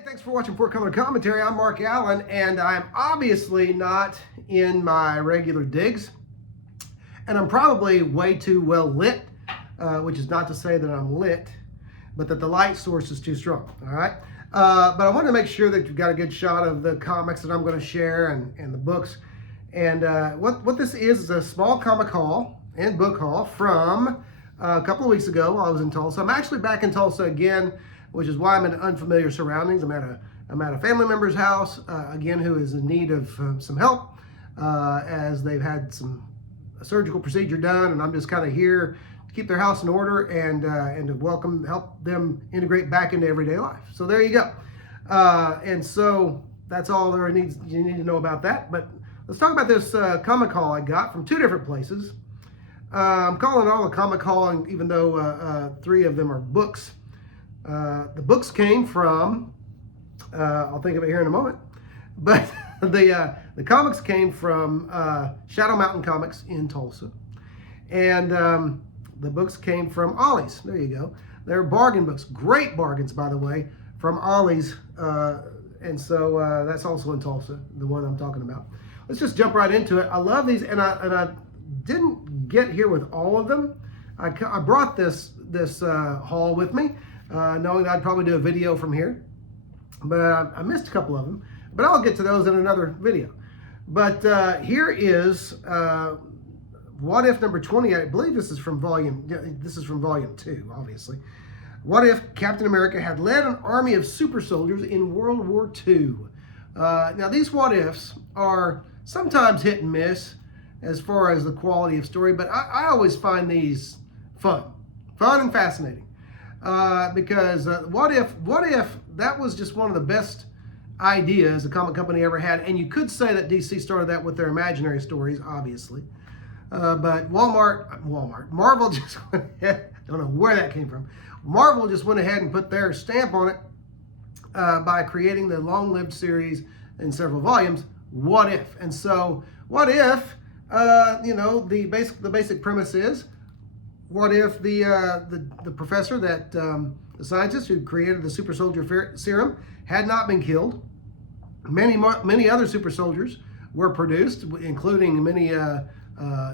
Hey, thanks for watching Four Color Commentary. I'm Mark Allen, and I'm obviously not in my regular digs, and I'm probably way too well lit, which is not to say that I'm lit, but that the light source is too strong, all right? But I wanted to make sure that you've got a good shot of the comics that I'm going to share and the books. And what this is a small comic haul and book haul from a couple of weeks ago while I was in Tulsa. I'm actually back in Tulsa again, which is why I'm in unfamiliar surroundings. I'm at a family member's house, again, who is in need of some help as they've had a surgical procedure done, and I'm just kind of here to keep their house in order and to help them integrate back into everyday life. So there you go. And so that's all you need to know about that. But let's talk about this comic haul I got from two different places. I'm calling it all a comic haul, even though three of them are books. The books came from, I'll think of it here in a moment, but the comics came from Shadow Mountain Comics in Tulsa. And the books came from Ollie's. There you go. They're bargain books. Great bargains, by the way, from Ollie's. And so that's also in Tulsa, the one I'm talking about. Let's just jump right into it. I love these, and I didn't get here with all of them. I brought this haul with me, knowing that I'd probably do a video from here, but I missed a couple of them, but I'll get to those in another video. But here is What If number 20. I believe this is from volume 2, obviously. What if Captain America had led an army of super soldiers in World War II? Now these what ifs are sometimes hit and miss as far as the quality of story, but I always find these fun and fascinating. Because what if that was just one of the best ideas a comic company ever had? And you could say that DC started that with their imaginary stories, obviously. But Marvel just went ahead, I don't know where that came from. Marvel just went ahead and put their stamp on it by creating the long-lived series in several volumes, What If. And so, what if, the basic premise is, what if the professor, the scientist who created the super soldier serum, had not been killed? Many other super soldiers were produced, including many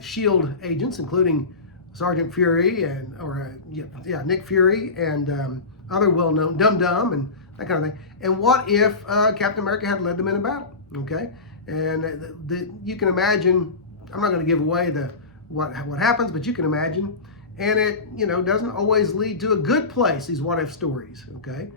SHIELD agents, including Sergeant Fury Nick Fury and other well-known Dum-Dum and that kind of thing. And what if Captain America had led them in a battle? Okay, and you can imagine. I'm not going to give away what happens, but you can imagine. And it, doesn't always lead to a good place, these what-if stories, okay?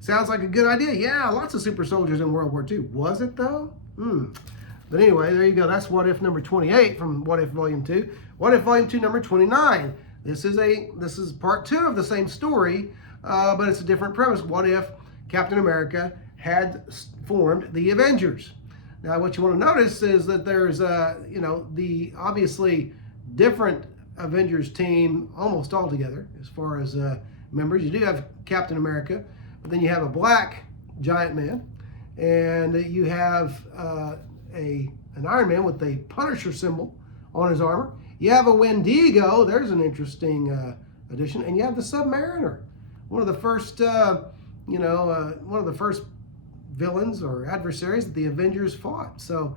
Sounds like a good idea. Yeah, lots of super soldiers in World War II. Was it, though? But anyway, there you go. That's What If number 28 from What If Volume 2. What If Volume 2 number 29. This is part 2 of the same story, but it's a different premise. What if Captain America had formed the Avengers? Now, what you want to notice is that there's, the obviously different Avengers team almost all together as far as members. You do have Captain America, but then you have a black giant man, and you have an Iron Man with a Punisher symbol on his armor. You have a Wendigo. There's an interesting addition, and you have the Submariner, one of the first, one of the first villains or adversaries that the Avengers fought. So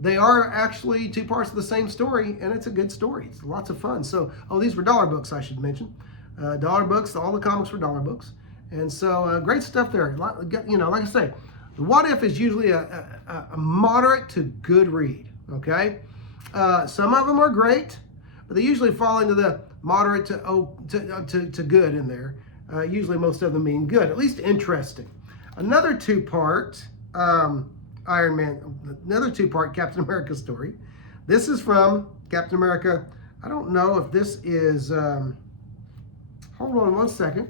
they are actually two parts of the same story, and it's a good story. It's lots of fun. So, these were dollar books, I should mention. Dollar books, all the comics were dollar books. And so great stuff there. Like I say, the What If is usually a moderate to good read, okay? Some of them are great, but they usually fall into the moderate to good in there. Usually most of them mean good, at least interesting. Another two-part another two-part Captain America story. This is from Captain America. I don't know if this is, hold on one second.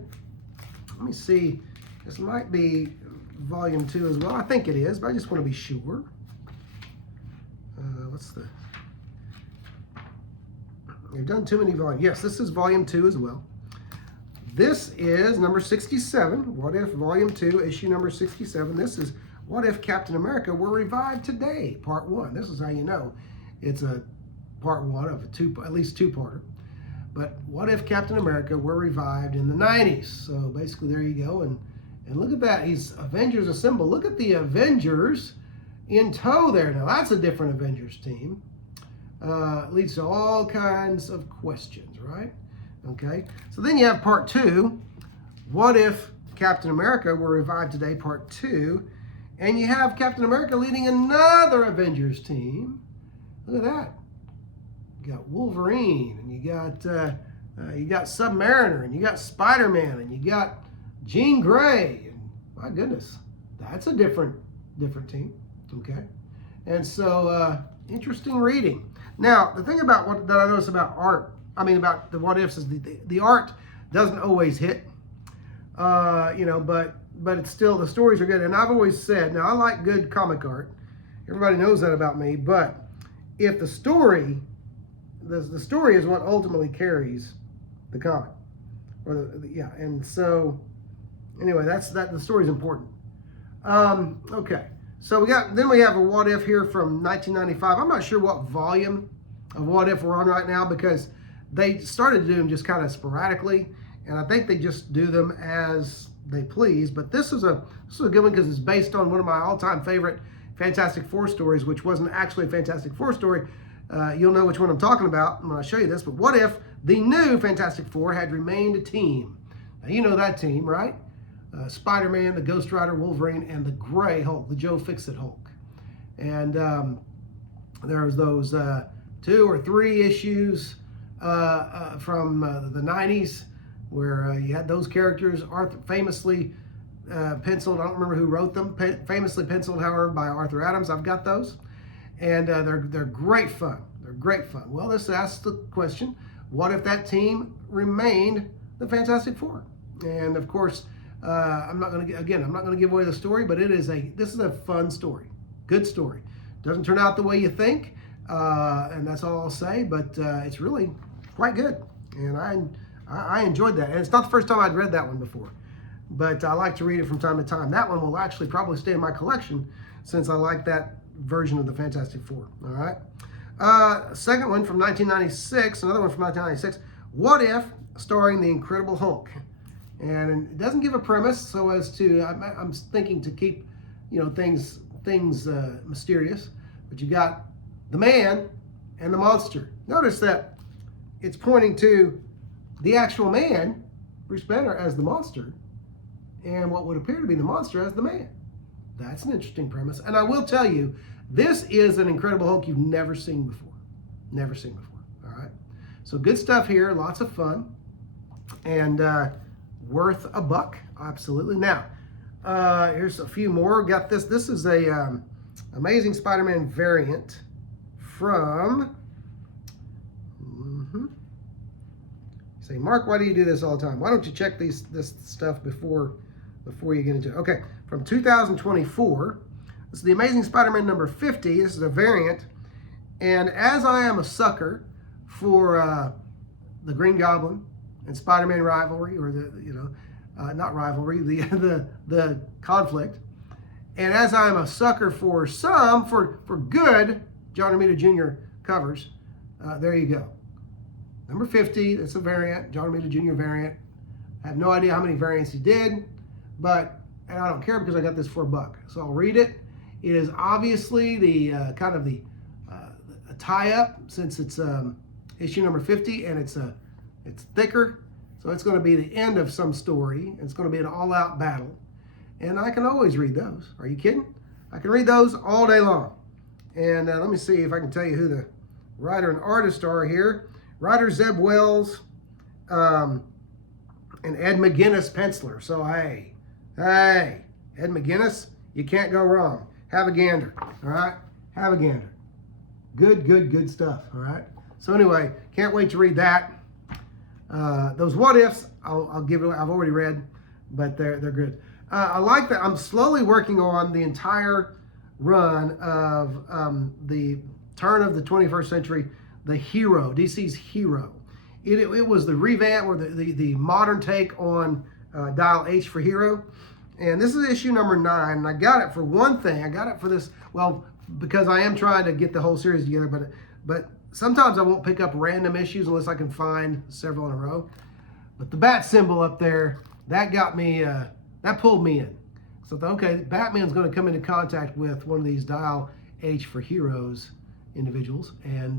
Let me see. This might be Volume 2 as well. I think it is, but I just want to be sure. They've done too many volumes. Yes, this is Volume 2 as well. This is number 67, What If Volume 2, issue number 67. This is What If Captain America Were Revived Today, Part 1. This is how you know it's a Part 1 of at least two-parter. But what if Captain America were revived in the 90s? So basically there you go, And look at that. He's Avengers Assemble. Look at the Avengers in tow there. Now, that's a different Avengers team. Leads to all kinds of questions, right? Okay. So then you have part 2. What if Captain America were revived today, part 2, and you have Captain America leading another Avengers team. Look at that. You got Wolverine, and you got Submariner, and you got Spider-Man, and you got Jean Grey. And my goodness, that's a different team. Okay, and so interesting reading. Now, the thing about that I noticed about art, about the what ifs, is the art doesn't always hit. But it's still, the stories are good. And I've always said, now I like good comic art. Everybody knows that about me. But if the story is what ultimately carries the comic, and so anyway, the story is important. Okay, so we have a what if here from 1995. I'm not sure what volume of what if we're on right now, because they started to do them just kind of sporadically, and I think they just do them as they please. But this is a good one because it's based on one of my all-time favorite Fantastic Four stories, which wasn't actually a Fantastic Four story. You'll know which one I'm talking about when I show you this. But what if the new Fantastic Four had remained a team? Now, you know that team, right? Spider-Man, the Ghost Rider, Wolverine, and the Gray Hulk, the Joe Fix-It Hulk. And there was those 2 or 3 issues from the 90s where you had those characters famously penciled. I don't remember who wrote them. Famously penciled, however, by Arthur Adams. I've got those. And they're great fun. They're great fun. Well, this asks the question, what if that team remained the Fantastic Four? And of course, I'm not going to give away the story, but this is a fun story. Good story. Doesn't turn out the way you think, and that's all I'll say, but it's really quite good. And I enjoyed that. And it's not the first time I'd read that one before, but I like to read it from time to time. That one will actually probably stay in my collection since I like that version of the Fantastic Four. All right. Second one from 1996, another one from 1996. What if, starring the Incredible Hulk? And it doesn't give a premise, so as to, I'm thinking to keep, things mysterious. But you got the man and the monster. Notice that it's pointing to the actual man, Bruce Banner, as the monster, and what would appear to be the monster as the man. That's an interesting premise. And I will tell you, this is an Incredible Hulk you've never seen before. Never seen before. All right. So good stuff here. Lots of fun. And worth a buck. Absolutely. Now, here's a few more. Got this. This is a Amazing Spider-Man variant from... Say, Mark, why do you do this all the time? Why don't you check this stuff before you get into it? Okay, from 2024, this is the Amazing Spider-Man number 50. This is a variant, and as I am a sucker for the Green Goblin and Spider-Man rivalry, or not rivalry, the conflict, and as I am a sucker for good John Romita Jr. covers, there you go. Number 50, that's a variant, John Romita Jr. variant. I have no idea how many variants he did, and I don't care because I got this for a buck. So I'll read it. It is obviously the kind of the tie-up, since it's issue number 50, and it's thicker, so it's going to be the end of some story. It's going to be an all-out battle, and I can always read those. Are you kidding? I can read those all day long. And let me see if I can tell you who the writer and artist are here. Writer Zeb Wells, and Ed McGuinness penciler. So hey, Ed McGuinness, you can't go wrong. Have a gander, all right? Have a gander. Good stuff, all right? So anyway, can't wait to read that. Those what ifs, I'll give it. I've already read, but they're good. I like that. I'm slowly working on the entire run of the turn of the 21st century. The Hero, DC's Hero. It was the revamp or the modern take on Dial H for Hero. And this is issue number 9. And I got it for one thing. I got it for this, well, because I am trying to get the whole series together, but sometimes I won't pick up random issues unless I can find several in a row. But the bat symbol up there, that got me that pulled me in. So I thought, okay, Batman's going to come into contact with one of these Dial H for Heroes individuals, and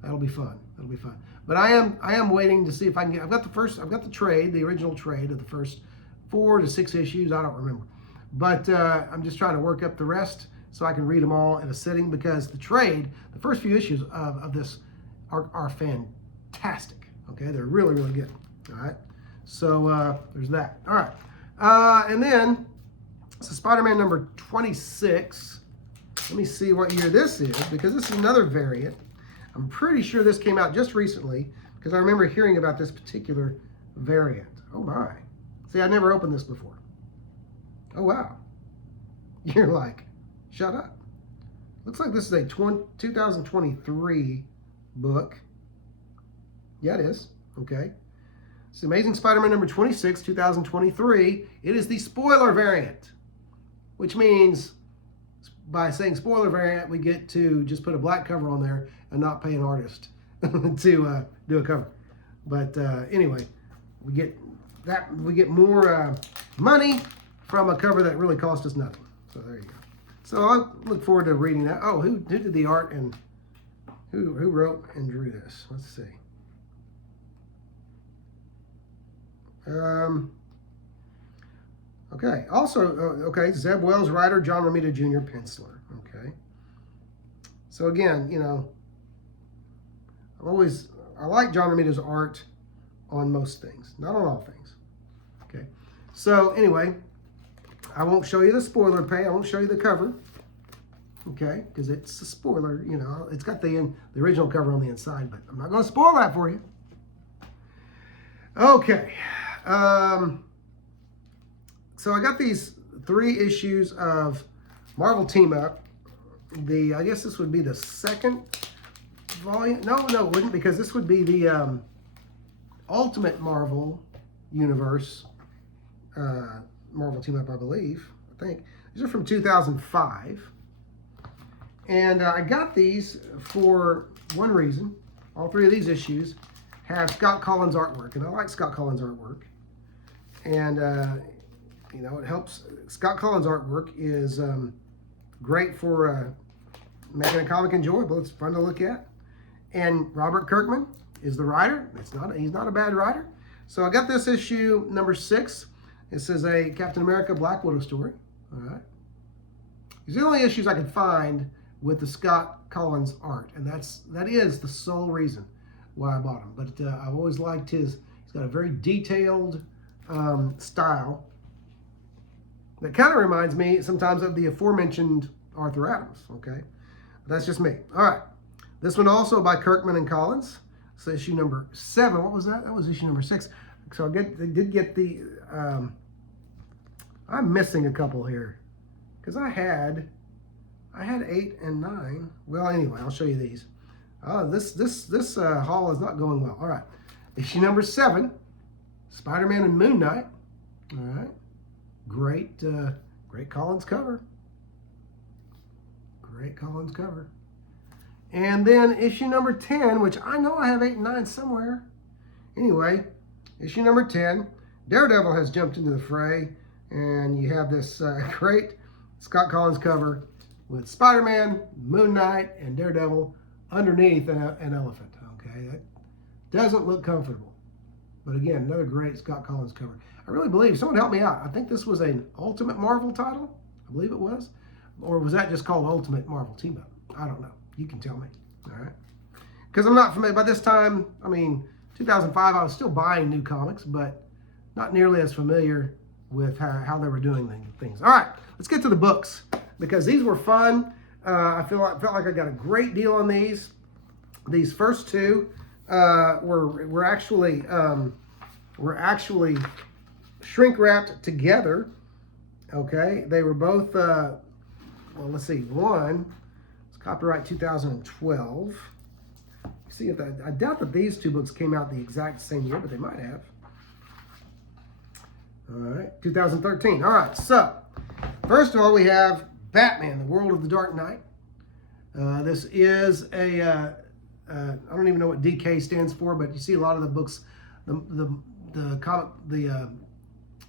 that'll be fun. That'll be fun. But I am waiting to see if I can get. I've got the trade, the original trade of the first 4 to 6 issues. I don't remember, but I'm just trying to work up the rest so I can read them all in a sitting, because the trade, the first few issues of this are fantastic. Okay, they're really, really good. All right, so there's that. All right, and then so Spider-Man number 26. Let me see what year this is, because this is another variant. I'm pretty sure this came out just recently, because I remember hearing about this particular variant. Oh my. See, I never opened this before. Oh wow. You're like, shut up. Looks like this is a 2023 book. Yeah, it is. Okay. It's Amazing Spider-Man number 26, 2023. It is the spoiler variant, which means by saying spoiler variant, we get to just put a black cover on there and not pay an artist to do a cover. But anyway, we get more money from a cover that really cost us nothing. So there you go. So I look forward to reading that. Oh, who did the art and who wrote and drew this? Let's see. Okay. Also, okay, Zeb Wells, writer, John Romita Jr., penciler. Okay. So again, you know, I like John Romita's art on most things, not on all things. Okay. So anyway, I won't show you the spoiler page. I won't show you the cover. Okay, because it's a spoiler. You know, it's got the original cover on the inside, but I'm not going to spoil that for you. Okay. So I got these 3 issues of Marvel Team Up. I guess this would be the second volume. No, it wouldn't, because this would be the Ultimate Marvel Universe Marvel Team Up, I believe. I think these are from 2005, and I got these for one reason. All 3 of these issues have Scott Collins artwork, and I like Scott Collins artwork, and you know, it helps. Scott Collins artwork is great for making a comic enjoyable. It's fun to look at. And Robert Kirkman is the writer. He's not a bad writer. So I got this issue number 6. It says a Captain America Black Widow story. All right. These are the only issues I could find with the Scott Collins art, and that is the sole reason why I bought him. But I've always liked he's got a very detailed style that kind of reminds me sometimes of the aforementioned Arthur Adams. Okay, that's just me. All right, this one also by Kirkman and Collins. So issue number 7. What was that? That was issue number 6. So they did get the. I'm missing a couple here because I had 8 and 9. Well, anyway, I'll show you these. This haul is not going well. All right, issue number 7, Spider-Man and Moon Knight. All right, great Collins cover. Great Collins cover. And then issue number 10, which I know I have 8 and 9 somewhere. Anyway, issue number 10, Daredevil has jumped into the fray, and you have this great Scott Collins cover with Spider-Man, Moon Knight, and Daredevil underneath an elephant. Okay, that doesn't look comfortable. But again, another great Scott Collins cover. I really believe, someone help me out, I think this was an Ultimate Marvel title. I believe it was. Or was that just called Ultimate Marvel Team Up? I don't know. You can tell me. All right. Because I'm not familiar. By this time, I mean, 2005, I was still buying new comics, but not nearly as familiar with how they were doing things. All right, let's get to the books, because these were fun. I felt like I got a great deal on these. These first 2 were actually shrink wrapped together. Okay, they were both. Well, let's see. One, it's copyright 2012. See if I doubt that these 2 books came out the exact same year, but they might have. All right, 2013. All right, so first of all, we have Batman: The World of the Dark Knight. This is I don't even know what DK stands for, but you see a lot of the books, the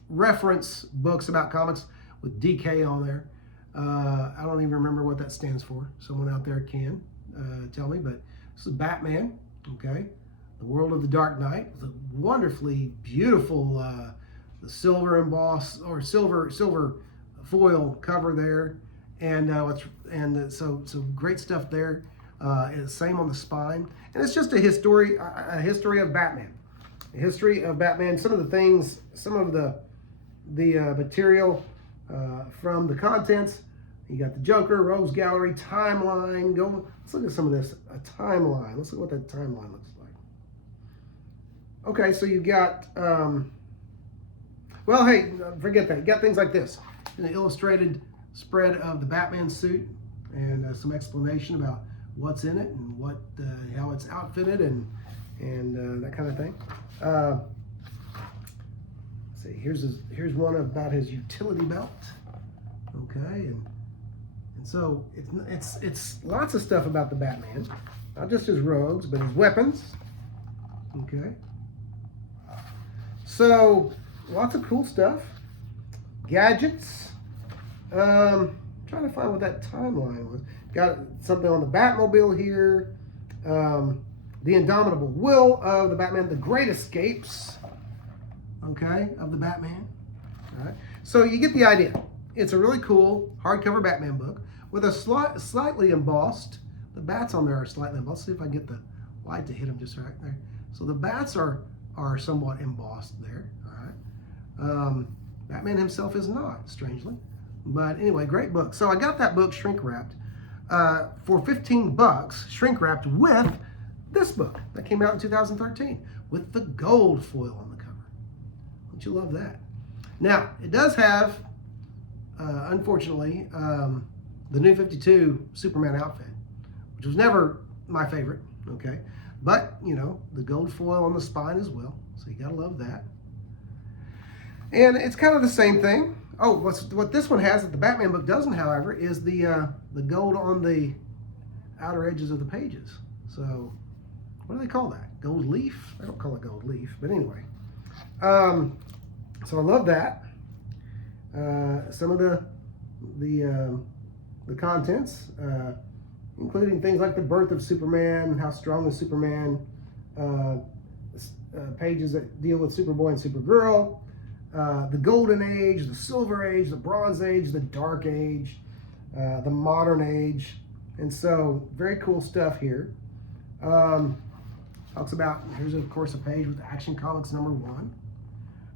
reference books about comics with DK on there. I don't even remember what that stands for. Someone out there can tell me, but this is Batman, okay? The World of the Dark Knight, with a wonderfully beautiful the silver emboss or silver foil cover there, and so great stuff there. Same on the spine, and it's just a history of Batman, a history of Batman. Some of the things, some of the material from the contents. You got the Joker, Rogues Gallery, timeline. Let's look at some of this. A timeline. Let's look at what that timeline looks like. Okay, so you got, well, hey, forget that. You got things like this. An illustrated spread of the Batman suit and some explanation about what's in it and what how it's outfitted and that kind of thing. Let's see, here's one about his utility belt. Okay, and so it's lots of stuff about the Batman, not just his rogues, but his weapons. Okay, so lots of cool stuff, gadgets. Trying to find what that timeline was. Got something on the Batmobile here. The Indomitable Will of the Batman, the Great Escapes. Okay, of the Batman. All right, so you get the idea. It's a really cool hardcover Batman book with a slightly embossed. The bats on there are slightly embossed. Let's see if I get the light to hit them just right there. So the bats are somewhat embossed there. All right. Batman himself is not, strangely. But anyway, great book. So I got that book shrink wrapped for $15, shrink wrapped with this book that came out in 2013 with the gold foil on the cover. Don't you love that? Now, it does have, unfortunately, the New 52 Superman outfit, which was never my favorite, okay? But, you know, the gold foil on the spine as well, so you gotta love that. And it's kind of the same thing. Oh, what this one has that the Batman book doesn't, however, is the gold on the outer edges of the pages. So, what do they call that? Gold leaf? I don't call it gold leaf, but anyway. So I love that. Some of the contents, including things like the birth of Superman, how strong is Superman, pages that deal with Superboy and Supergirl, the Golden Age, the Silver Age, the Bronze Age, the Dark Age, the Modern Age, and so very cool stuff here. Talks about, here's of course a page with Action Comics #1.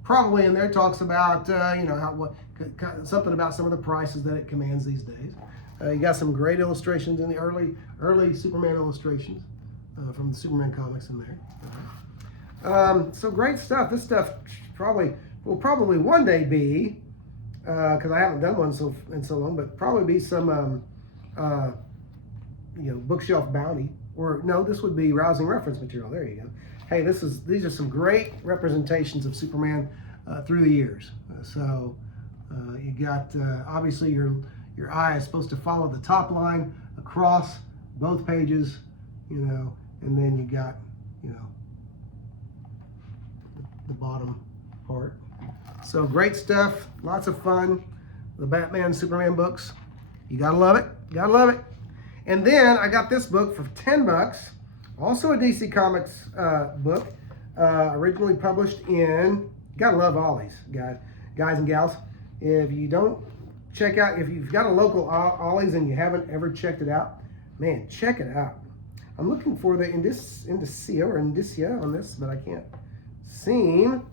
Probably in there talks about you know something about some of the prices that it commands these days. You got some great illustrations in the early Superman illustrations from the Superman comics in there. So great stuff. This stuff will probably one day be, because I haven't done one in so long, but probably be some you know, bookshelf bounty, or no, this would be rousing reference material. There you go. Hey, these are some great representations of Superman through the years. So you got obviously your eye is supposed to follow the top line across both pages, you know, and then you got, you know, the bottom part. So great stuff, lots of fun. The Batman, Superman books, you gotta love it, gotta love it. And then I got this book for $10, also a DC Comics book, originally published in, gotta love Ollies, guys and gals. If you don't check out, if you've got a local Ollies and you haven't ever checked it out, man, check it out. I'm looking for the indicia on this, but I can't seem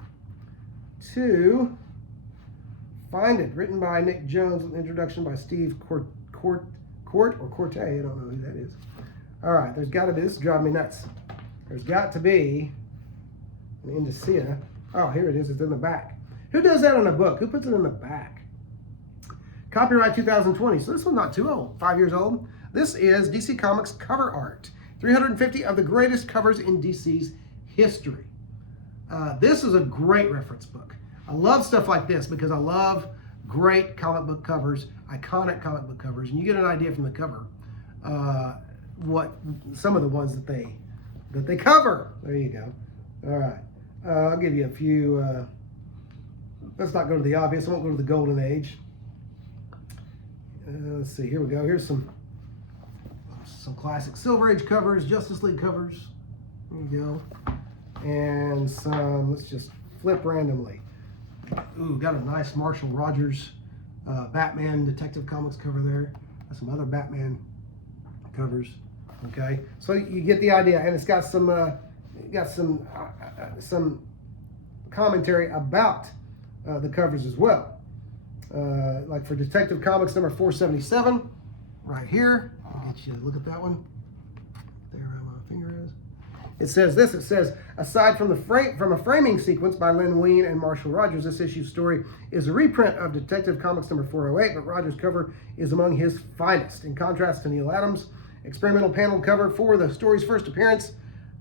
to find it. Written by Nick Jones with introduction by Steve Corte, I don't know who that is. All right, there's got to be, this is driving me nuts. There's got to be an indicia. Oh, here it is, it's in the back. Who does that on a book? Who puts it in the back? Copyright 2020, so this one's not too old, 5 years old. This is DC Comics cover art. 350 of the greatest covers in DC's history. This is a great reference book. I love stuff like this because I love great comic book covers, iconic comic book covers, and you get an idea from the cover what some of the ones that they cover. There you go. All right, I'll give you a few let's not go to the obvious. I won't go to the golden age. Let's see, here we go. Here's some classic Silver Age covers, Justice League covers. There you go. And some, let's just flip randomly. Ooh, got a nice Marshall Rogers Batman Detective Comics cover there. Got some other Batman covers. Okay, so you get the idea, and it's got some commentary about the covers as well. Like for Detective Comics number 477, right here. I'll get you to look at that one. There, where my finger is. It says this. It says, aside from a framing sequence by Len Wein and Marshall Rogers, this issue's story is a reprint of Detective Comics number 408, but Rogers' cover is among his finest. In contrast to Neil Adams' experimental panel cover for the story's first appearance,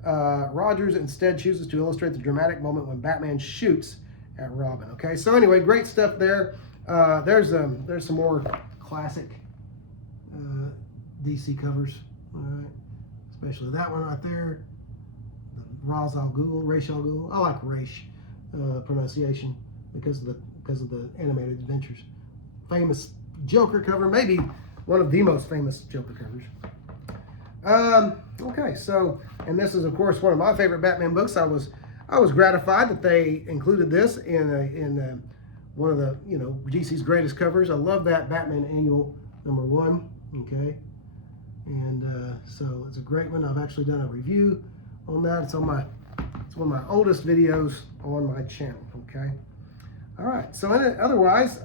Rogers instead chooses to illustrate the dramatic moment when Batman shoots at Robin. Okay, so anyway, great stuff there. There's some more classic DC covers, all right, especially that one right there. Ra's al Ghul, Ra's al Ghul. I like Ra's pronunciation because of the animated adventures. Famous Joker cover, maybe one of the most famous Joker covers. Okay, so, and this is of course one of my favorite Batman books. I was gratified that they included this in one of the DC's greatest covers. I love that Batman Annual #1. Okay, and so it's a great one. I've actually done a review on that. It's one of my oldest videos on my channel. Okay, all right. So otherwise,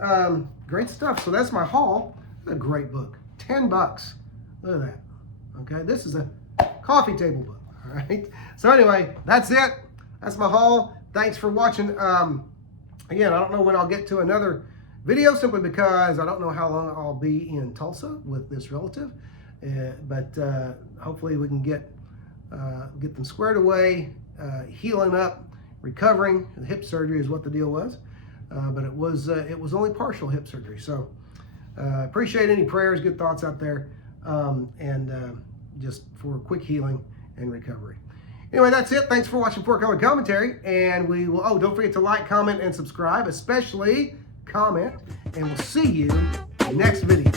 great stuff. So that's my haul. It's a great book. $10. Look at that. Okay, this is a coffee table book. All right. So anyway, that's it. That's my haul. Thanks for watching. Again, I don't know when I'll get to another video, simply because I don't know how long I'll be in Tulsa with this relative. But hopefully we can get them squared away, healing up, recovering. The hip surgery is what the deal was, but it was only partial hip surgery. So appreciate any prayers, good thoughts out there, and just for quick healing and recovery. Anyway, that's it. Thanks for watching 4-Color Commentary, and we will, don't forget to like, comment, and subscribe, especially comment, and we'll see you next video.